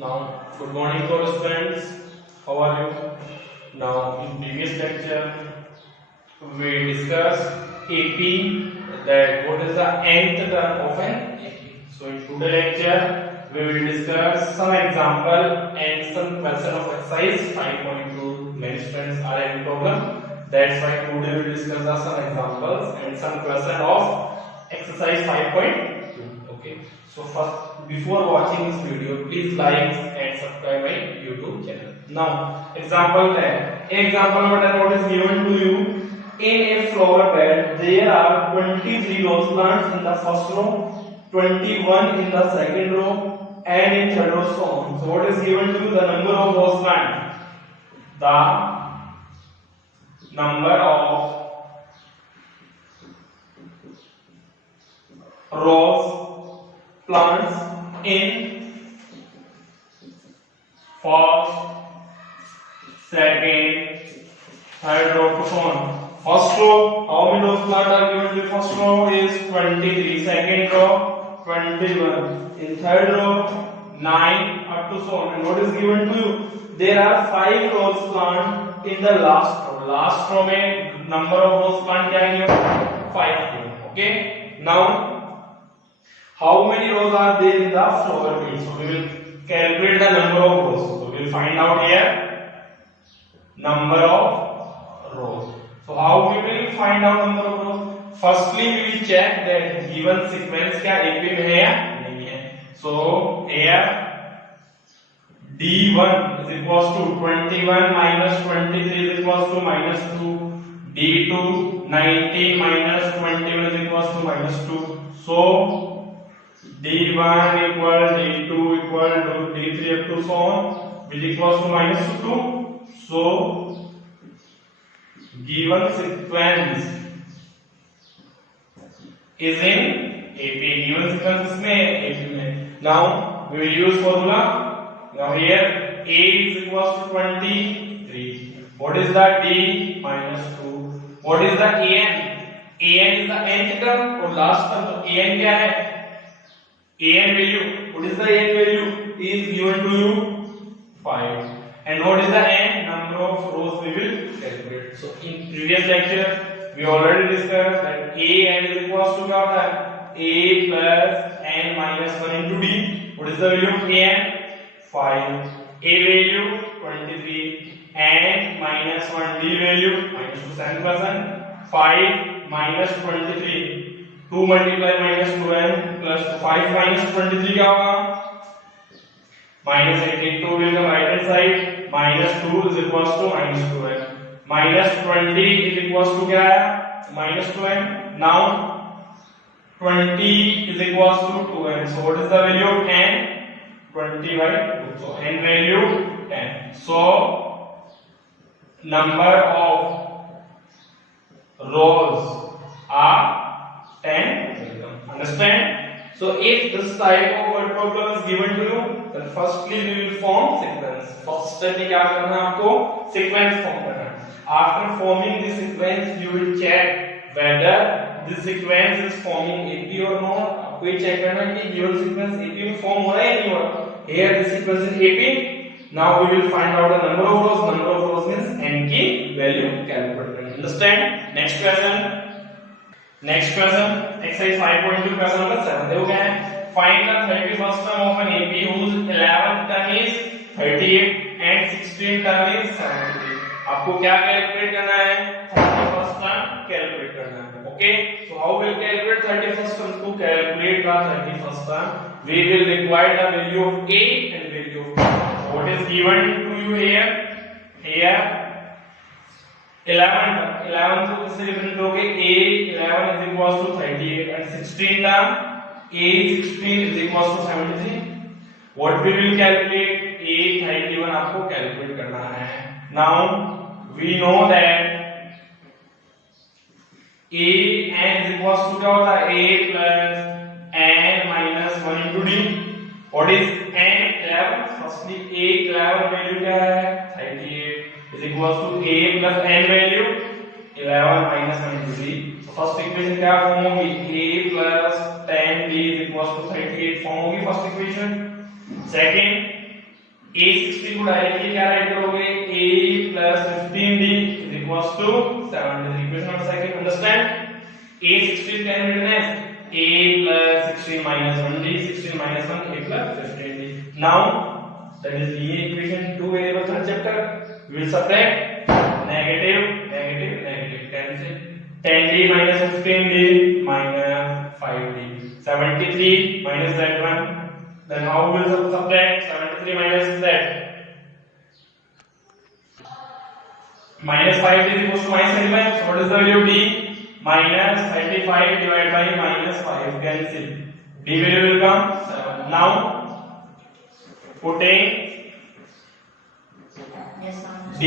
Now, good morning to all students. How are you? Now, in previous lecture, we discussed AP, that what is the nth term of an AP. So, in today's lecture, we will discuss some example and some question of exercise 5.2. Many students are having problem. That's why today we will discuss some examples and some question of exercise 5.2. Okay. So first, before watching this video, please like and subscribe my YouTube channel. Now, example 10. Example number 10, what is given to you? In a flower bed, there are 23 rose plants in the first row, 21 in the second row, and in third row so on. So what is given to you? The number of rose plants. The number of rose plants in first, second, third row to so on. First row, how many rose plants are given to the first row is 23, second row 21, in third row 9 up to so on. And what is given to you? There are 5 rose plants in the last row. Last row में number of rose plants क्या है? 5. Okay. Now how many rows are there in the flower bed? So we will calculate the number of rows. So we will find out here number of rows. So how we will find out number of rows? Firstly we will check that given sequence क्या AP में है या नहीं है. So here D1 is equals to 21 minus 23 is equals to minus 2. D2 19 minus 21 is equals to minus 2. So D1 equal D2 equal to D3 up to so on, which equals to minus 2. So given sequence is in AP. Given sequence is AP में. Now we will use formula. Now here A is equals to 23. What is the D? Minus 2. What is the AN? AN is the nth term और last term. तो AN क्या है? AN value, what is the AN value? Is given to you 5. And what is the N? Number of rows we will calculate. So in previous lecture we already discussed that AN is equals to क्या होता है? A plus N minus 1 into D. What is the value of AN? 5. A value 23. N minus 1 D value minus 2 7%. 5 minus 23. 2 multiply minus 2n plus 5 minus 23 क्या होगा? Minus 18. 2 will come right hand side. Minus 2 is equals to minus 2n. Minus 20 is equals to क्या है? Minus 2n. Now 20 is equals to 2n. So what is the value of n? 20 by 2. So n value 10. So number of rows are 10. Understand? So if this type of word problem is given to you, then firstly we will form sequence. First step में क्या करना है आपको? Sequence form करना है. After forming the sequence, you will check whether this sequence is forming AP or not. आपको ये check करना है कि given sequence AP में form हो रहा है या नहीं हो रहा. Here the sequence is AP. Now we will find out the number of rows. Number of rows means n की value calculate. Understand? Next question. Next question, exercise 5.2 question number 7. देखो क्या है? Find the 31st term of an AP whose 11th term is 38 and 16th term is 73. आपको क्या calculate करना है? 31st term calculate करना है. Okay? So how will calculate 31st term? To calculate the 31st term, we will require the value of A and value of B. So what is given to you here? Here 11 को किससे represent करोगे? A 11 is equals to 38 and 16 term A 16 is equals to 73. What we will calculate? A 31 आपको calculate करना है. Now we know that A n is equals to क्या होता है? A plus n minus 1 into D. What is n? 11. Firstly A 11 value क्या है? 38 is equals to A plus n value 11 minus 1 into D. So first equation क्या form होगी? A plus 10B is equals to 38 form होगी first equation. Second A60 को directly क्या right करोगे, A plus 15D is equals to 7. Equation number second. Understand? A16 can be written as A plus 16 minus 1D, 16 minus 1, A plus 15D. Now that is linear equation, two variables are chapter. We will subtract negative, negative, negative. Cancel. 10D minus 15D minus 5D. 73 minus that one. Then how will we subtract 73 minus that? Minus 5 is equals to minus 35. So what is the value of D? Minus 35 divided by minus 5. Cancel. D value will come 7. Now putting D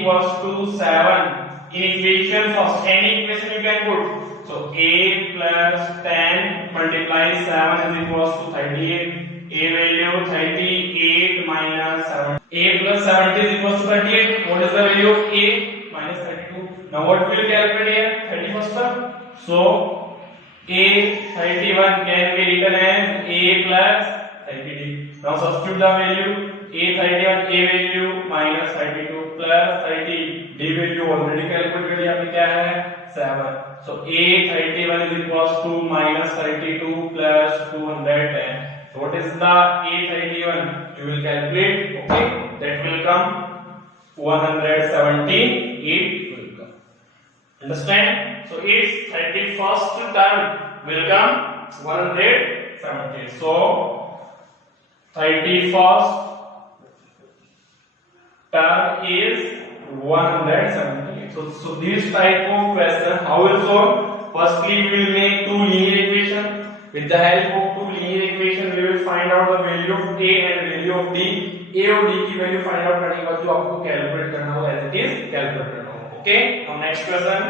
equals to 7 in equation first. Any equation you can put. So A plus 10 multiplies 7 is equals to 38. A value 38 minus 7. A plus 70 is equals to 38. What is the value of A? Minus 32. Now what will you calculate here? 31st term. So A 31 can be written as A plus 30D. Now substitute the value. A 31 A value minus 32 plus 30 D value already calculate कर लिया आपने, क्या है 7. So A 31 is equals to minus 32 plus 210. So what is the A 31? You will calculate. Okay, that will come 178 will come. Understand? So its 31st term will come 170. So 31st term is 178. So this type of question how will solve? Firstly, we will make two linear equations. With the help of two linear equations, we will find out the value of A and value of D. A और D की value find out करने के बाद जो आपको calculate करना हो as it is calculate करना हो. Okay, now next question.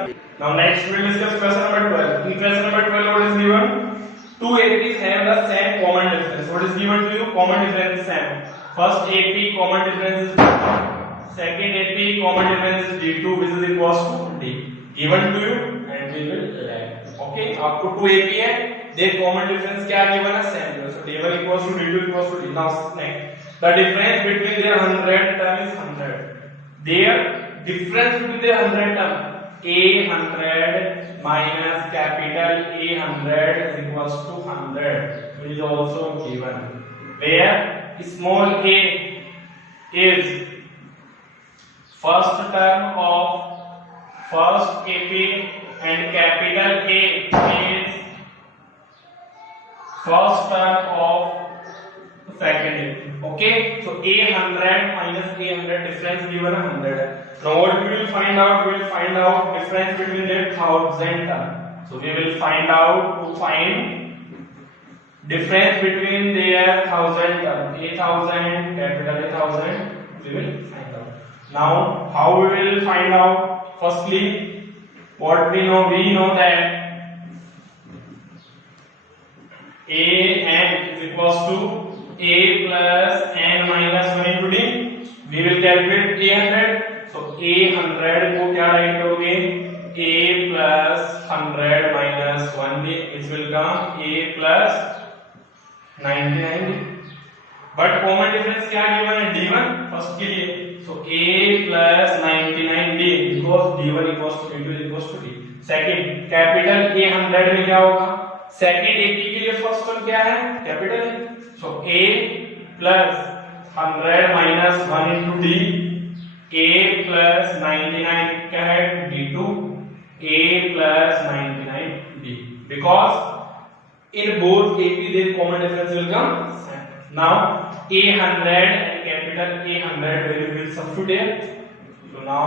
Now next we will discuss question number 12. In question number 12 what is given? Two APs have the same common difference. What is given to you? Common difference is same. First AP common difference is D2. Second AP common difference is D2 which is equals to D. Given to you and we will write. Okay, आपको 2 AP है. Their common difference क्या given है? Same. So D1 equals to D2 equals to D. Now next. The difference between their 100 term is 100. Their difference between their 100 term A100 minus capital A100 is equals to 100, which is also given. Where small a is first term of first AP and capital A is first term of second AP. Okay, so A100 minus A100 difference given 100. Now what we will find out? We will find out difference between their 1000 term. So we will find out to find difference between their 1000 term. A1000 capital A1000 we will find out. Now how we will find out? Firstly, what we know that an is equals to a plus n minus 1 into d. We will calculate A100. So A100 को क्या right करोगे? A plus 100 minus 1d which will come A plus 99d. But common difference क्या given है? D1 first के लिए. So A plus 99d because D1 equals to D2 equals to D. Second capital A100 में क्या होगा? Second AP के लिए first term क्या है? Capital है. So A plus 100 minus 1 into D. A plus 99 क्या है? D2. A plus 99D. Because in both AP their common difference will come. Now A100 and capital A100 value will substitute here. So now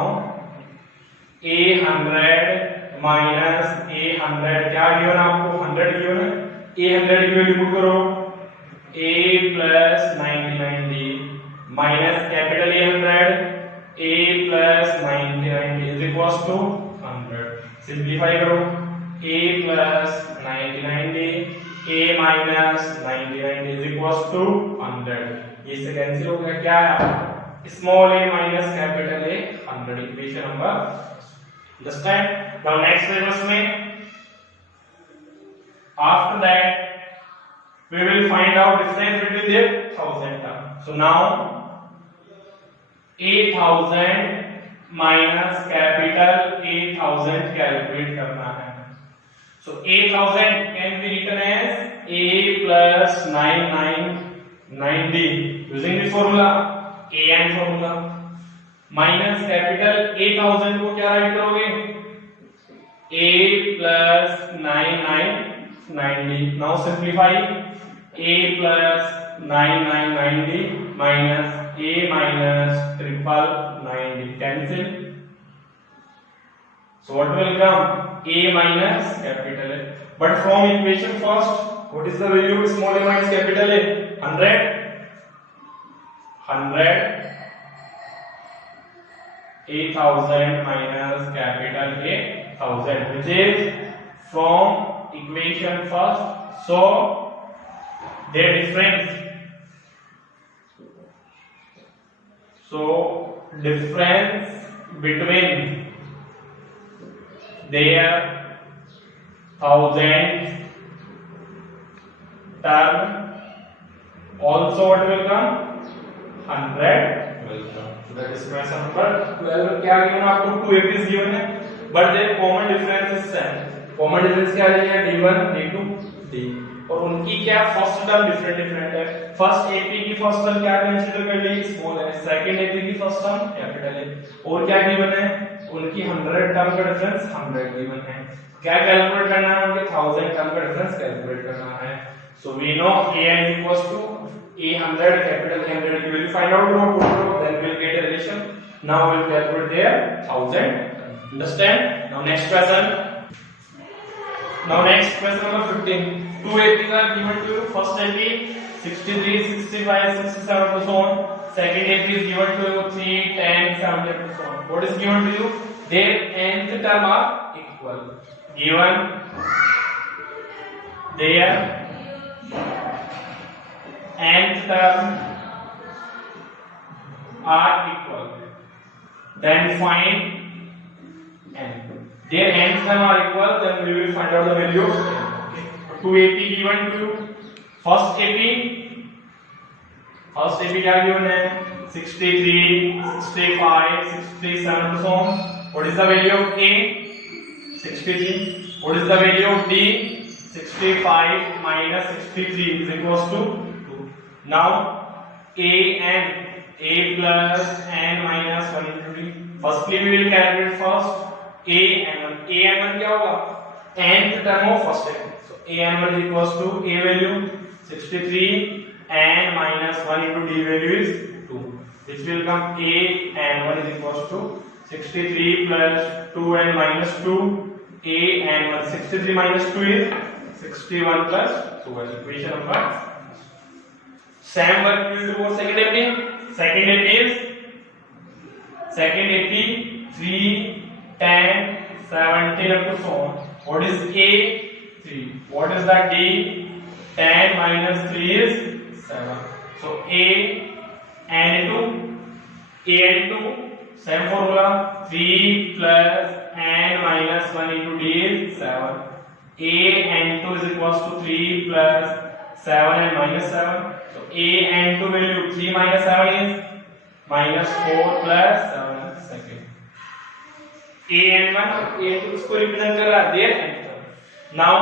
A100 minus A100 क्या given आपको? 100 given है. A100 की value put करो. A plus 99D minus capital A100 A plus 99 is equals to 100. Simplify करो. A plus 99d A minus 99 is equals to 100. ये से cancel हो गया. क्या है? Small a minus capital A 100. Equation number. Understand? Now next reverse में. After that we will find out difference between their 1000 term. So now A1000 minus capital A1000 calculate करना है। So 8000 can be written as A plus 9990 using the formula AN formula minus capital 8000 को क्या right करोगे A plus 9990 now simplify A plus 9990 minus A minus 9990 cancel. So what will come? A minus capital A. But from equation first, what is the value of small a minus capital A? 100. 100. 8000 minus capital A 1000, which is from equation first. So their difference. So difference between their 1000 term also what will come 100 will come. So that is question number 12. क्या given आपको 2 APs given है but their common difference is same. Common difference क्या है D1 D2 D और उनकी क्या first term different है। First AP की फर्स्ट टर्म क्या कंसीडर कर ली स्मॉल है, सेकंड एपी की फर्स्ट टर्म कैपिटल है और क्या गिवन है उनकी 100 टर्म का डिफरेंस 100 गिवन है। क्या कैलकुलेट करना है उनके 1000 टर्म का डिफरेंस कैलकुलेट करना है। So we know an equals to a100 capital 100 की वैल्यू फाइंड आउट करो then we will get a relation. Now we will calculate there 1000। Understand. Now next question. Now next question number 15. Two APs are given to you. First AP 63, 65, 67 so on. Second AP is given to you 3, 10, 70 so on. What is given to you? Their nth term are equal. Given their nth term are equal. Then find n. Their nth term are equal, then we will find out the value of n. 2 AP given to you. First AP क्या given है 63, 65, 67 so on. What is the value of A? 63. What is the value of D? 65 minus 63 is equals to 2. Now A plus n minus 1 into D. Firstly we will calculate first an1 क्या होगा nth term of first AP. So an1 is equals to A value 63 and minus 1 into D value is 2, which will come an1 is equals to 63 plus 2 and minus 2 an1 63 minus 2 is 61 plus 2 is equation number. Same work we will do for second AP. Second AP 3, 10, 17 up to so on. What is A? 3. What is that D? 10 minus 3 is 7. So A and 2 same formula 3 plus n minus 1 into D is 7. A and 2 is equals to 3 plus 7 and minus 7. So A and 2 value 3 minus 7 is minus 4 plus 7 second. A and 1 और A and 2 इसको represent कर रहा है there nth term. Now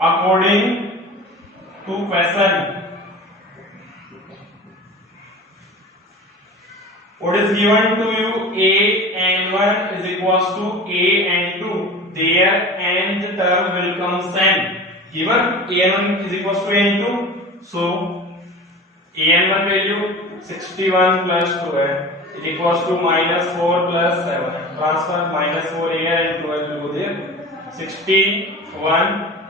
according to question, what is given to you A and 1 is equals to A and 2. Their nth term will come same. Given A and 1 is equals to A and 2. So A and 1 value 61 plus 12 is equals to minus 4 plus 7. Transfer minus 4 here and 12 will go there. 61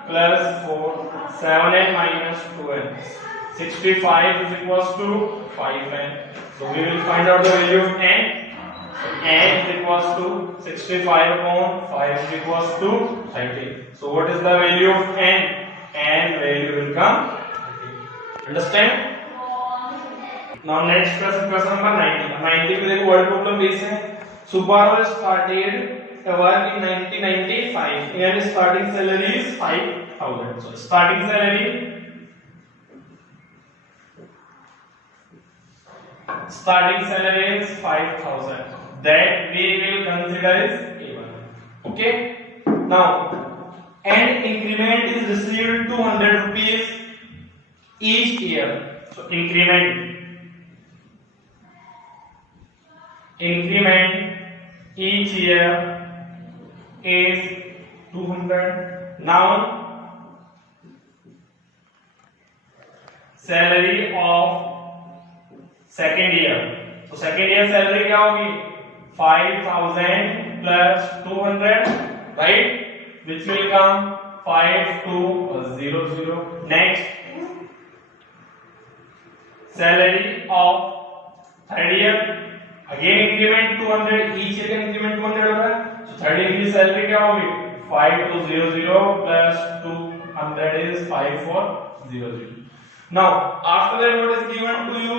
plus 4, 7 and minus 12. 65 is equals to 5n. So we will find out the value of n. So n is equals to 65 upon 5 is equals to 30. So what is the value of n? N value will come 30. Understand? Now next question number 90. 90 में देखो word problem base है. Subaru started work in 1995 and his starting salary is 5,000. So starting salary starting salary is 5,000. That we will consider as A1. Okay. Now, and increment is received 200 rupees each year. So increment each year is 200. Now, salary of second year. So second year salary क्या होगी? 5,000 plus 200, right? Which will come 5200. Next, salary of third year. Again increment 200. Each year का increment 200 होगा. So third year की salary क्या होगी? 5200 plus 200 is 5400. Now, after that, what is given to you?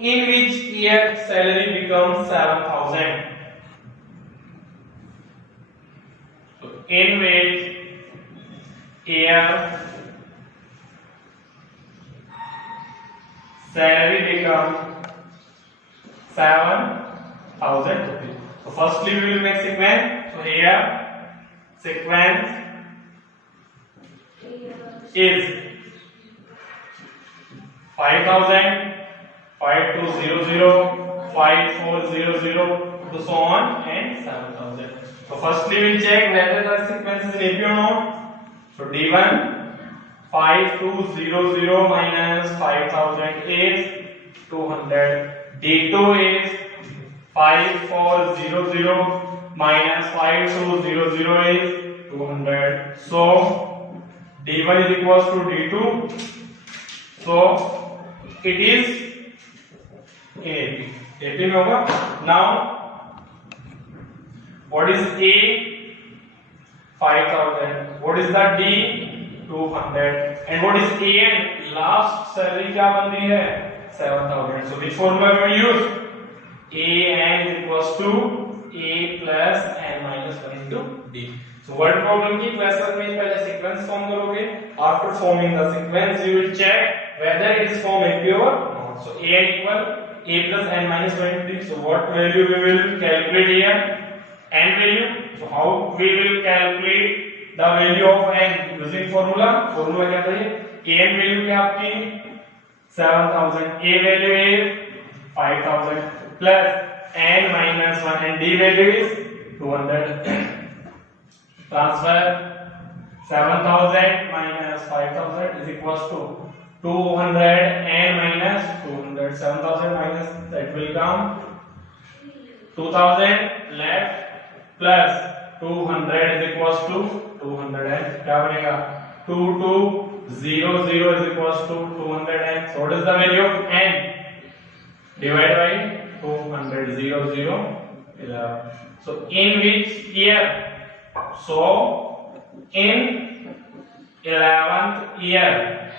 In which year salary becomes 7,000? So, in which year salary becomes 7,000 rupees? So, firstly, we will make sequence. So, here sequence is 5,000, 5200, 5400, to so on, and 7,000. So firstly we check whether the sequence is in AP or not. So D1 5200 minus 5,000 is 200. D2 is 5400 minus 5200 is 200. So D1 is equals to D2. So it is in AP. AP में होगा. Now, what is A? 5,000. What is the D? 200. And what is AN? Last salary क्या बन रही है? 7,000. So which formula we will use? AN is equals to A plus N minus 1 into D. So word problem की question में पहले sequence form करोगे. After forming the sequence, you will check whether it is form AP or not. So AN equal A plus N minus 20. So what value we will calculate here? N value. So how we will calculate the value of N using formula? Formula क्या था ये? AN value क्या आपकी? 7,000. A value is 5,000 plus N minus 1 and D value is 200. Transfer 7,000 minus 5,000 is equals to 200 and minus 200. 7,000 minus that will come 2,000 left plus 200 is equals to 200 and क्या बनेगा? 2200 is equals to 200 and so what is the value of N? Divide by 200 11. So in which year? So in 11th year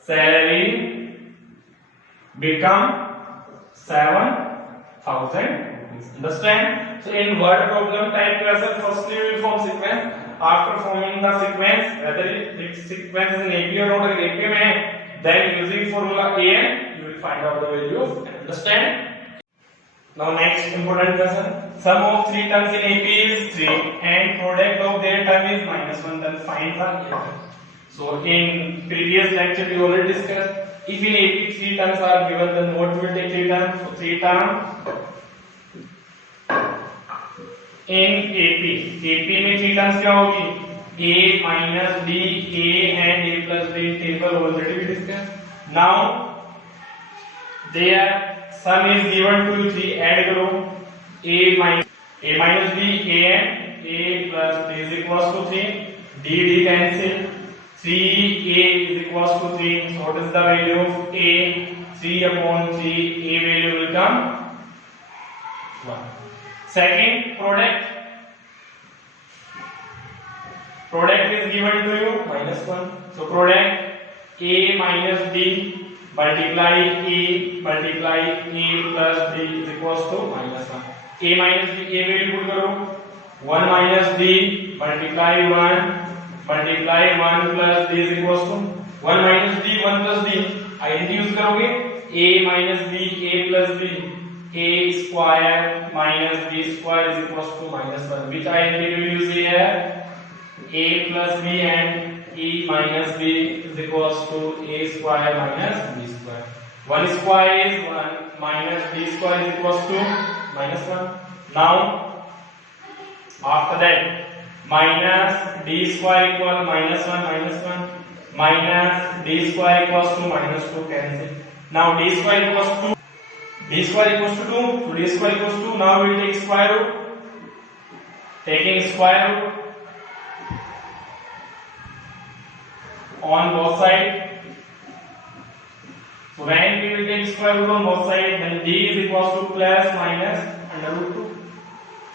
salary become 7,000 rupees. Understand? So in word problem type question, firstly we will form sequence. After forming the sequence, whether the sequence is in AP or not, if AP में है, then using formula AN you will find out the value of N. Understand? Now next important question. Sum of three terms in AP is 3 and product of their term is -1. Then find the AN. So in previous lecture we already discussed, if in AP three terms are given, then what will take three terms? So three terms in AP में three terms क्या होगी? A minus B, A and A plus B table already we discussed. Now their sum is given to you 3. Add करो A minus B, A and A plus B is equals to 3. D cancel. 3A is equals to 3. So what is the value of A? 3 upon 3. A value will come 1. Second, product is given to you -1. So product A minus B multiply A plus B is equals to -1. A minus B, A value put करो. 1 minus B multiply 1 plus D is equals to 1 minus D, 1 plus D. Identity use करोगे a minus b a plus b a square minus b square is equals to minus 1. Which identity we use here? A plus b and e minus b is equals to a square minus b square. 1 square is 1 minus b square is equals to minus 1. Now after that minus d square equal minus 1 minus d square equals to minus 2 cancel. Now d square equals to 2, so d square equals to, now we will take square root. Taking square root on both sides. So when we will take square root on both sides, then d is equals to plus minus under root 2.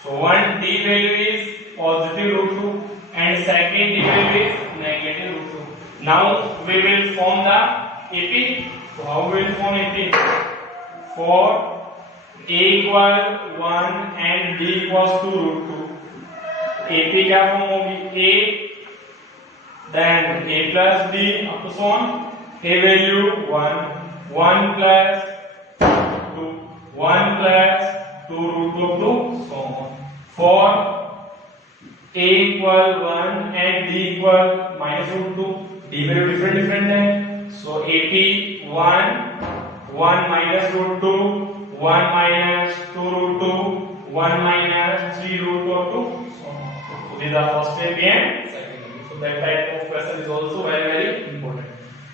So one d value is positive root 2 and second d value is negative root 2. Now we will form the AP. So how we will form AP? For a equal 1 and b equals to root 2. AP क्या form होगी? A then a plus b up to so on. A value 1 plus 2 1 plus 2 root 2 up to so on. For a equal 1 and b equal minus root 2, d value different है. So AP 1 minus root 2 1 minus 2 root 2 1 minus 3 root 2 up to so on. So these are first AP and second AP. So that type of question is also very important.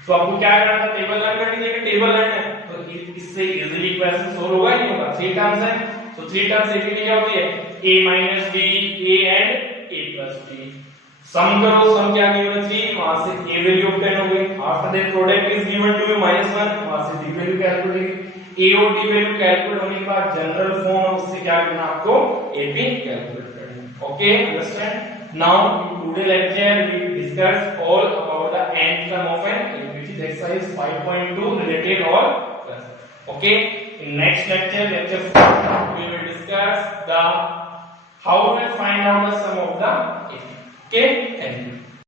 So आपको क्या करना था? Table learn करनी थी कि table learn है तो इससे इजीली क्वेश्चन सोल्व होगा नहीं होगा. 3 टर्म्स है तो 3 टर्म्स AP में क्या होती है? a minus b a and a plus b. सम करो, सम क्या गिवन है 3, वहां से a वैल्यू ऑब्टेन हो गई. After that product is given to you -1, वहां से d वैल्यू कैलकुलेट. a और d वैल्यू कैलकुलेट होने के बाद जनरल फॉर्म उससे क्या करना आपको ap कैलकुलेट करना. Okay, understand. Now in today lecture we discuss all about the nth term of an a, which is exercise 5.2 related all class. Okay, in next lecture, lecture 4, we will discuss the how we find out the sum of the a. Okay, thank you.